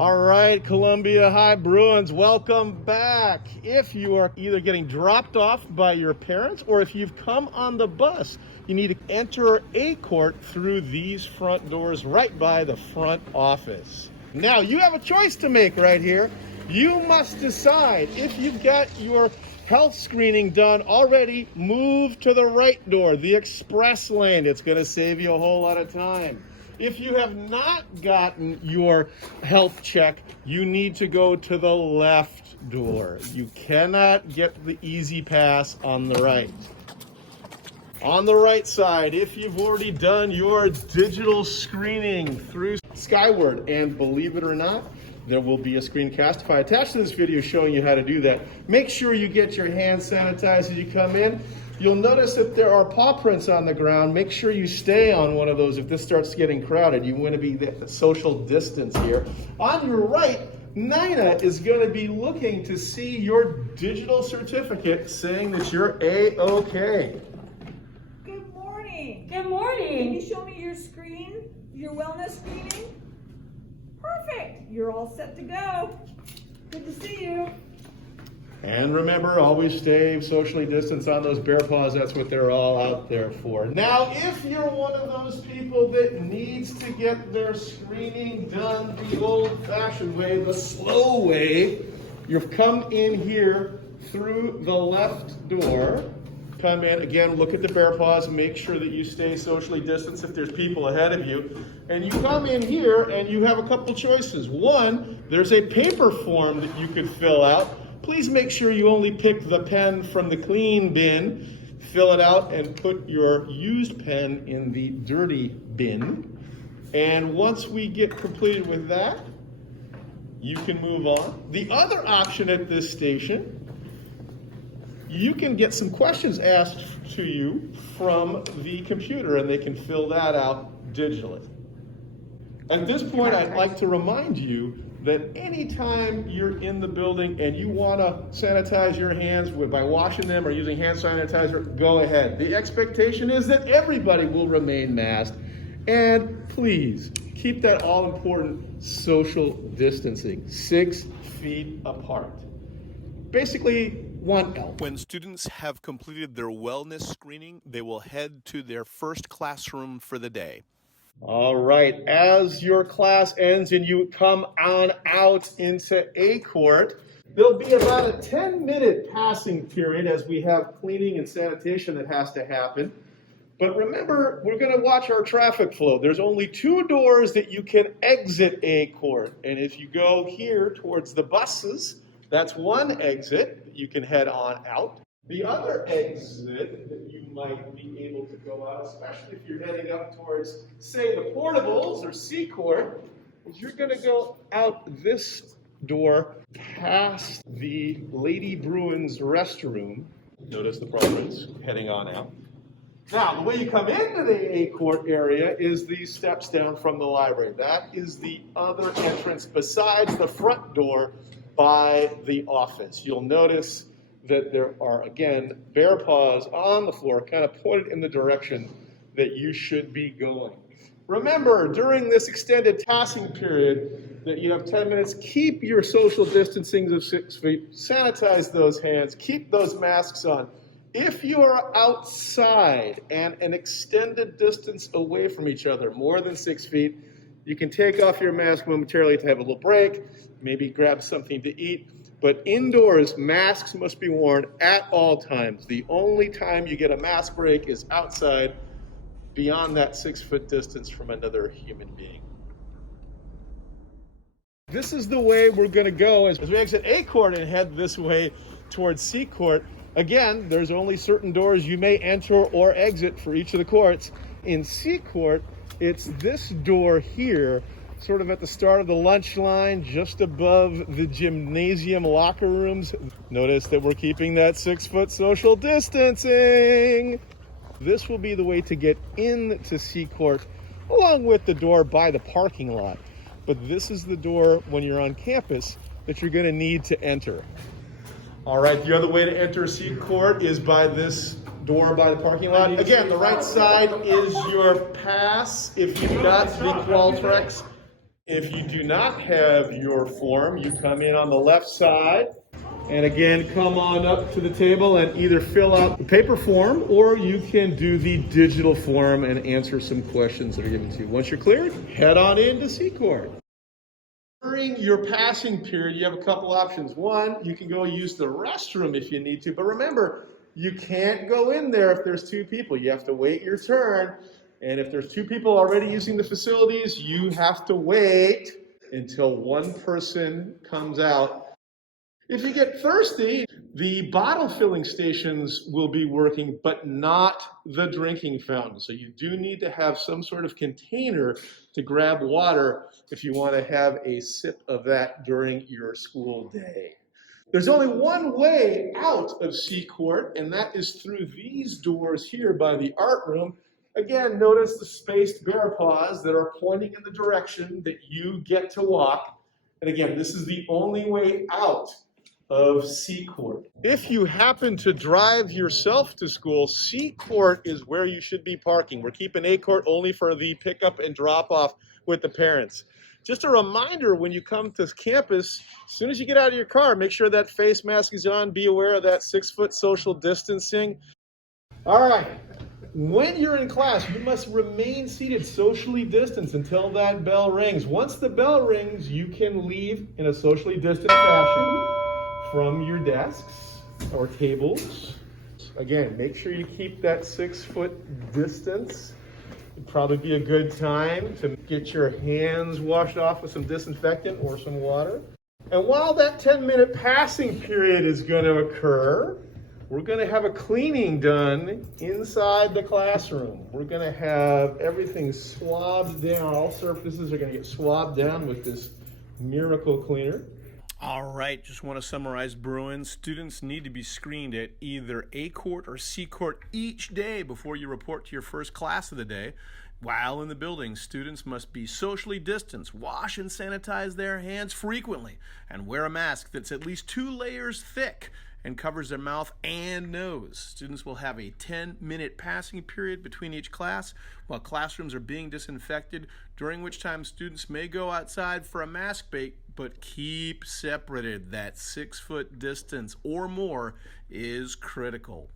All right, Columbia High Bruins, welcome back. If you are either getting dropped off by your parents or if you've come on the bus, you need to enter A court through these front doors right by the front office. Now, you have a choice to make right here. You must decide if you've got your health screening done already, move to the right door, the express lane. It's going to save you a whole lot of time. If you have not gotten your health check, you need to go to the left door. You cannot get the easy pass on the right. On the right side, if you've already done your digital screening through Skyward, and believe it or not, there will be a screencastify attached to this video showing you how to do that. Make sure you get your hands sanitized as you come in. You'll notice that there are paw prints on the ground. Make sure you stay on one of those if this starts getting crowded. You want to be the social distance here. On your right, Nina is going to be looking to see your digital certificate saying that you're A-OK. Good morning. Good morning. Can you show me your screen, your wellness screening? Perfect. You're all set to go. Good to see you. And remember, always stay socially distanced on those bear paws. That's what they're all out there for. Now, if you're one of those people that needs to get their screening done the old-fashioned way, the slow way, you've come in here through the left door. Come in, again, look at the bear paws, make sure that you stay socially distanced if there's people ahead of you. And you come in here and you have a couple choices. One, there's a paper form that you could fill out. Please make sure you only pick the pen from the clean bin, fill it out, and put your used pen in the dirty bin. And once we get completed with that, you can move on. The other option at this station, you can get some questions asked to you from the computer, and they can fill that out digitally. At this point, I'd like to remind you that anytime you're in the building and you want to sanitize your hands by washing them or using hand sanitizer, go ahead. The expectation is that everybody will remain masked. And please, keep that all-important social distancing, 6 feet apart. Basically, 1L. When students have completed their wellness screening, they will head to their first classroom for the day. All right, as your class ends and you come on out into A court, there'll be about a 10-minute passing period as we have cleaning and sanitation that has to happen. But remember, we're going to watch our traffic flow. There's only 2 doors that you can exit A court. And if you go here towards the buses, that's one exit that you can head on out. The other exit that you might be able to go out, especially if you're heading up towards, say, the portables or C court, is you're going to go out this door past the Lady Bruins restroom. Notice the preference heading on out. Now, the way you come into the A court area is these steps down from the library. That is the other entrance besides the front door by the office. You'll notice that there are, again, bear paws on the floor, kind of pointed in the direction that you should be going. Remember, during this extended passing period that you have 10 minutes, keep your social distancing of 6 feet, sanitize those hands, keep those masks on. If you are outside and an extended distance away from each other, more than 6 feet, you can take off your mask momentarily to have a little break, maybe grab something to eat. But indoors, masks must be worn at all times. The only time you get a mask break is outside, beyond that 6-foot distance from another human being. This is the way we're going to go as we exit A court and head this way towards C court. Again, there's only certain doors you may enter or exit for each of the courts. In C court, it's this door here, sort of at the start of the lunch line, just above the gymnasium locker rooms. Notice that we're keeping that 6-foot social distancing. This will be the way to get into C court, along with the door by the parking lot. But this is the door when you're on campus that you're going to need to enter. All right, the other way to enter C court is by this door by the parking lot. Again, the right side is your pass if you've got the Qualtrics If you do not have your form, you come in on the left side. And again, come on up to the table and either fill out the paper form or you can do the digital form and answer some questions that are given to you. Once you're cleared, head on into C-Court. During your passing period, you have a couple options. One, you can go use the restroom if you need to, but remember, you can't go in there if there's two people. You have to wait your turn, and if there's two people already using the facilities, you have to wait until one person comes out. If you get thirsty, the bottle filling stations will be working, but not the drinking fountain. So you do need to have some sort of container to grab water if you want to have a sip of that during your school day. There's only one way out of C-Court, and that is through these doors here by the art room. Again, notice the spaced bear paws that are pointing in the direction that you get to walk. And again, this is the only way out of C-Court. If you happen to drive yourself to school, C-Court is where you should be parking. We're keeping A-Court only for the pickup and drop off with the parents. Just a reminder, when you come to campus, as soon as you get out of your car, make sure that face mask is on. Be aware of that 6-foot social distancing. All right. When you're in class, you must remain seated socially distanced until that bell rings. Once the bell rings, you can leave in a socially distant fashion from your desks or tables. Again, make sure you keep that 6-foot distance. It'd probably be a good time to get your hands washed off with some disinfectant or some water. And while that 10-minute passing period is going to occur, we're going to have a cleaning done inside the classroom. We're going to have everything swabbed down. All surfaces are going to get swabbed down with this miracle cleaner. All right, just want to summarize, Bruin. Students need to be screened at either A-Court or C-Court each day before you report to your first class of the day. While in the building, students must be socially distanced, wash and sanitize their hands frequently, and wear a mask that's at least 2 layers thick and covers their mouth and nose. Students will have a 10-minute passing period between each class while classrooms are being disinfected, during which time students may go outside for a mask break, but keep separated. That 6-foot distance or more is critical.